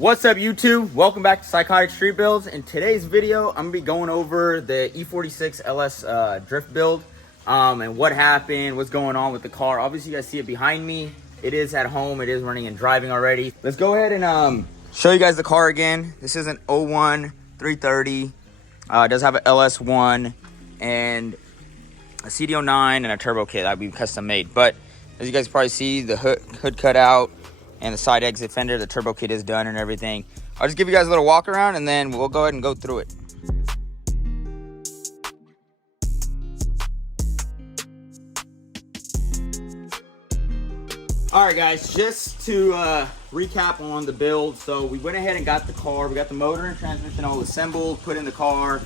What's up, YouTube? Welcome back to Psychotic Street Builds. In today's video, I'm gonna be going over the E46 LS drift build and what happened, what's going on with the car. Obviously, you guys see it behind me. It is at home. It is running and driving already. Let's go ahead and show you guys the car again. This is an 01 330. It does have an LS1 and a CD09 and a turbo kit that we custom made. But as you guys probably see, the hood cut out and the side exit fender, the turbo kit is done and everything. I'll just give you guys a little walk around and then we'll go ahead and go through it. All right, guys, just to recap on the build. So we went ahead and got the car. We got the motor and transmission all assembled, put in the car,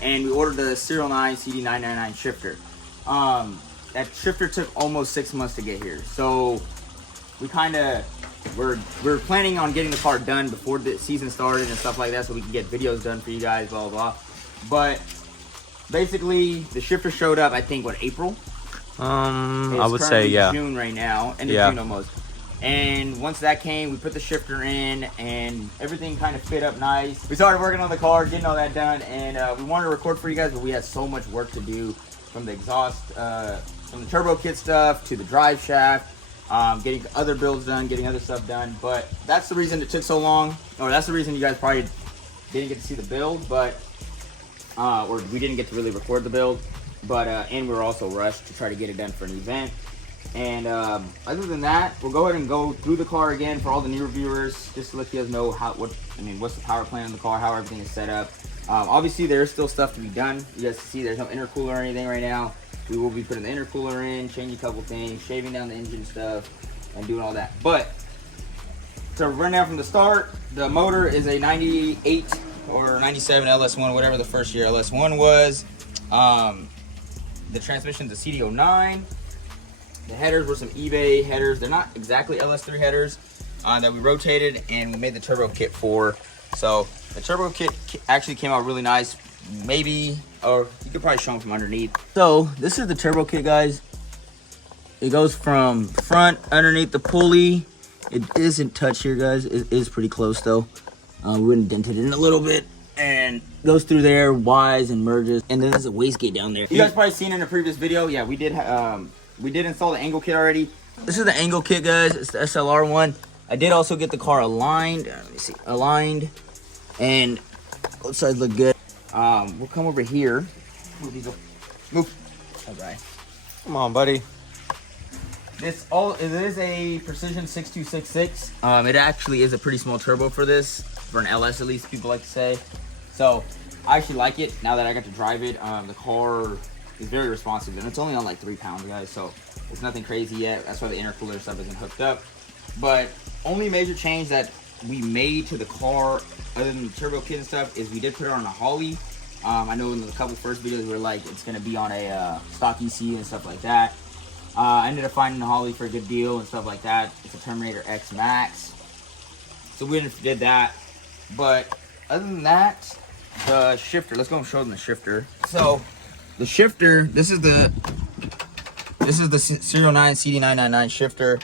and we ordered the Serial 9 CD999 shifter. That shifter took almost 6 months to get here. So we we're planning on getting the car done before the season started and stuff like that, so we can get videos done for you guys, blah, blah, blah. But basically, the shifter showed up, I think, what, April? I would say, yeah. June right now, end of June almost. And once that came, we put the shifter in, and everything kind of fit up nice. We started working on the car, getting all that done, and we wanted to record for you guys, but we had so much work to do, from the exhaust, from the turbo kit stuff to the drive shaft. Getting other builds done, getting other stuff done, but that's the reason it took so long, or that's the reason you guys probably didn't get to see the build, but or we didn't get to really record the build, but and we were also rushed to try to get it done for an event. And other than that, we'll go ahead and go through the car again for all the new reviewers, just to let you guys know what's the power plant in the car, how everything is set up. Obviously, there's still stuff to be done. You guys can see there's no intercooler or anything right now. We will be putting the intercooler in, changing a couple things, shaving down the engine stuff, and doing all that. But to run down from the start, the motor is a 98 or 97 LS1, whatever the first year LS1 was. The transmission's a CD09. The headers were some eBay headers. They're not exactly LS3 headers that we rotated, and we made the turbo kit for. So the turbo kit actually came out really nice. Maybe, or you could probably show them from underneath. So this is the turbo kit, guys. It goes from front underneath the pulley. It isn't touched here, guys. It is pretty close though. We indented it in a little bit, and goes through there, Ys and merges, and then there's a wastegate down there. You guys probably seen in a previous video. Yeah, we did install the angle kit already. This is the angle kit, guys. It's the SLR one. I did also get the car aligned. Let me see, aligned, and both sides look good. We'll come over here. Move. All right. Come on, buddy. It is a Precision 6266. It actually is a pretty small turbo for this, for an LS at least, people like to say. So I actually like it now that I got to drive it. The car is very responsive, and it's only on like 3 pounds, guys. So it's nothing crazy yet. That's why the intercooler stuff isn't hooked up. But only major change that we made to the car, other than the turbo kit and stuff, is we did put it on a Holly. I know in the couple first videos we were like, it's gonna be on a stock ECU and stuff like that. I ended up finding the Holly for a good deal and stuff like that. It's a Terminator X Max, so we did that. But other than that, the shifter. Let's go and show them the shifter. So the shifter. This is the Serial 9 CD999 shifter.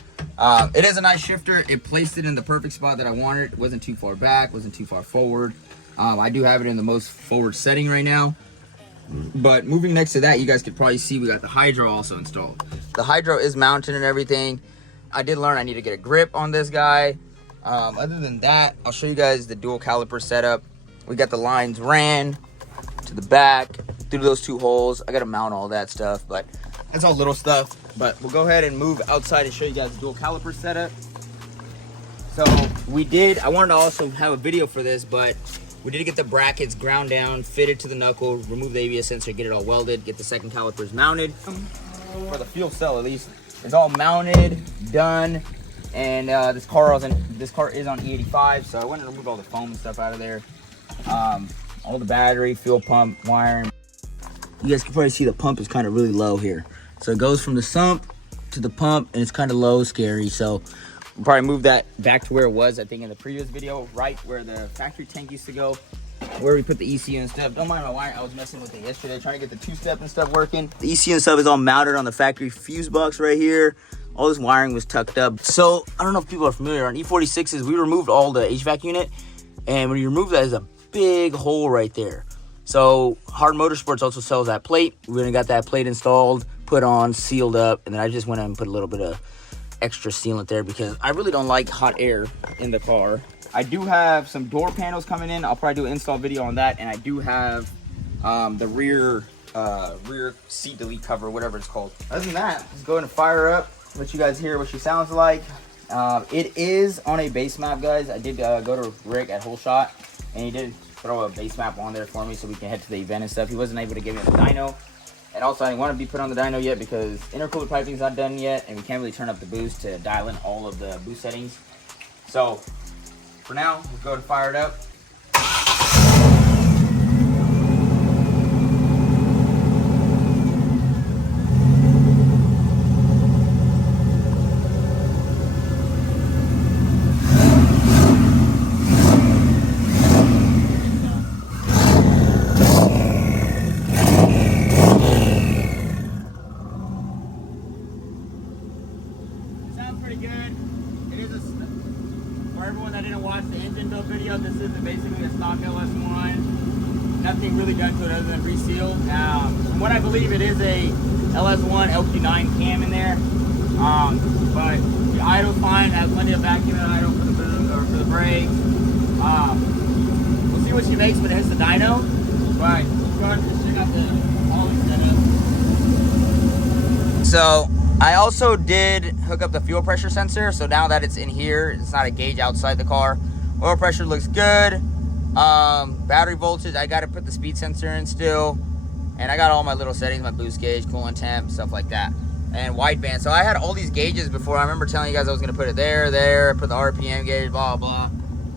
It is a nice shifter. It placed it in the perfect spot that I wanted. It wasn't too far back, wasn't too far forward. I do have it in the most forward setting right now. But moving next to that, you guys could probably see we got the hydro also installed. The hydro is mounted and everything. I did learn I need to get a grip on this guy. Other than that, I'll show you guys the dual caliper setup. We got the lines ran to the back through those 2 holes. I got to mount all that stuff, but that's all little stuff. But we'll go ahead and move outside and show you guys the dual caliper setup. So I wanted to also have a video for this, but we did get the brackets ground down, fitted to the knuckle, remove the ABS sensor, get it all welded, get the second calipers mounted. For the fuel cell at least, it's all mounted, done, and this car is on E45, so I went and removed all the foam and stuff out of there. All the battery, fuel pump, wiring. You guys can probably see the pump is kind of really low here. So it goes from the sump to the pump, and it's kind of low, scary. So we'll probably move that back to where it was, I think, in the previous video, right where the factory tank used to go, where we put the ECU and stuff. Don't mind my wire. I was messing with it yesterday, trying to get the 2-step and stuff working. The ECU and stuff is all mounted on the factory fuse box right here. All this wiring was tucked up. So I don't know if people are familiar, on E46s, we removed all the HVAC unit, and when you remove that, there's a big hole right there. So Hard Motorsports also sells that plate. We went and got that plate installed, put on, sealed up, and then I just went in and put a little bit of extra sealant there because I really don't like hot air in the car. I do have some door panels coming in. I'll probably do an install video on that, and I do have the rear seat delete cover, whatever it's called. Other than that, let's go ahead and fire up, let you guys hear what she sounds like. It is on a base map, guys. I did go to Rick at Whole Shot, and he did throw a base map on there for me so we can head to the event and stuff. He wasn't able to give me the dyno. And also, I didn't want to be put on the dyno yet because intercooler piping's not done yet, and we can't really turn up the boost to dial in all of the boost settings. So, for now, let's go and fire it up. Good. It is for everyone that didn't watch the engine build video, this is basically a stock LS1. Nothing really done to it other than resealed. From what I believe, it is a LS1 LQ9 cam in there. But the idle's fine. It has plenty of vacuum and idle for the boom or for the brakes. We'll see what she makes when it hits the dyno. But let's go ahead and just check out the Ollie setup. So I also did hook up the fuel pressure sensor, so now that it's in here, it's not a gauge outside the car. Oil pressure looks good. Battery voltage, I got to put the speed sensor in still. And I got all my little settings, my boost gauge, coolant temp, stuff like that. And wideband. So I had all these gauges before. I remember telling you guys I was going to put it there, put the RPM gauge, blah, blah.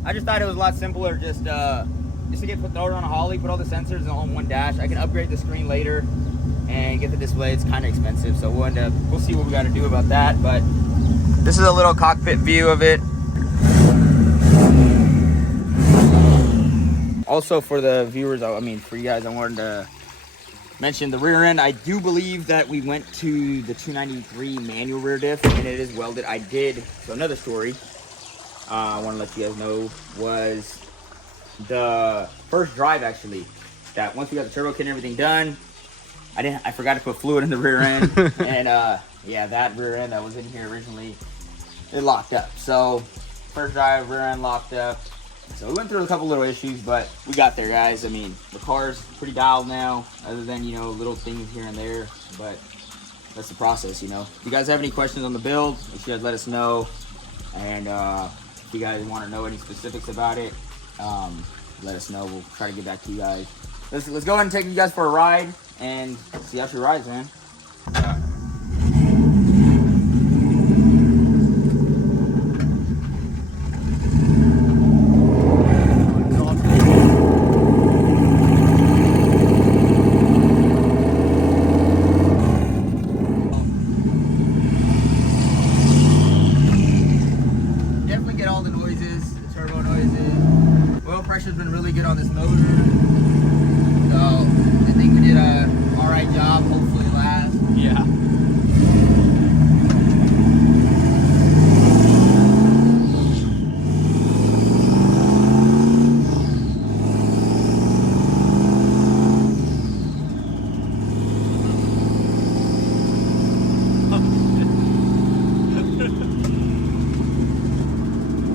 I just thought it was a lot simpler just to throw it on a Holly, put all the sensors on one dash. I can upgrade the screen later and get the display. It's kind of expensive, so we'll see what we got to do about that. But this is a little cockpit view of it. Also, for the viewers, for you guys, I wanted to mention the rear end. I do believe that we went to the 293 manual rear diff, and it is welded. So another story I want to let you guys know was the first drive, actually, that once we got the turbo kit and everything done, I forgot to put fluid in the rear end, and yeah, that rear end that was in here originally, it locked up. So first drive, rear end locked up. So we went through a couple little issues, but we got there, guys. I mean, the car's pretty dialed now, other than, little things here and there, but that's the process, If you guys have any questions on the build, make sure you guys let us know. And if you guys want to know any specifics about it, let us know. We'll try to get back to you guys. Let's go ahead and take you guys for a ride and see how she rides, man. Definitely get all the noises, the turbo noises. Oil pressure's been really good on this motor. So I think we did a alright job, hopefully last. Yeah.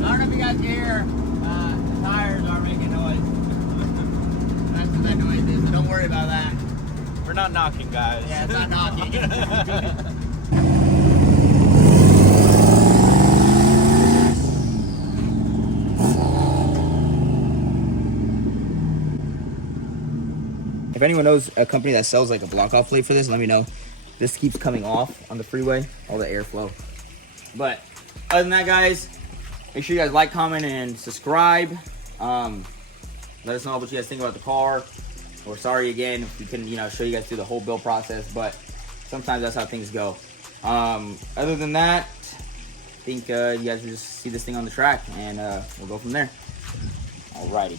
I don't know if you guys can hear, the tires are making noise. That's what that noise is, so don't worry about that. We're not knocking, guys. Yeah, it's not knocking. If anyone knows a company that sells like a block off plate for this, let me know. This keeps coming off on the freeway, all the airflow. But other than that, guys, make sure you guys like, comment, and subscribe. Let us know what you guys think about the car. We're sorry again if we couldn't, show you guys through the whole build process, but sometimes that's how things go. Other than that, I think you guys will just see this thing on the track, and we'll go from there. Alrighty.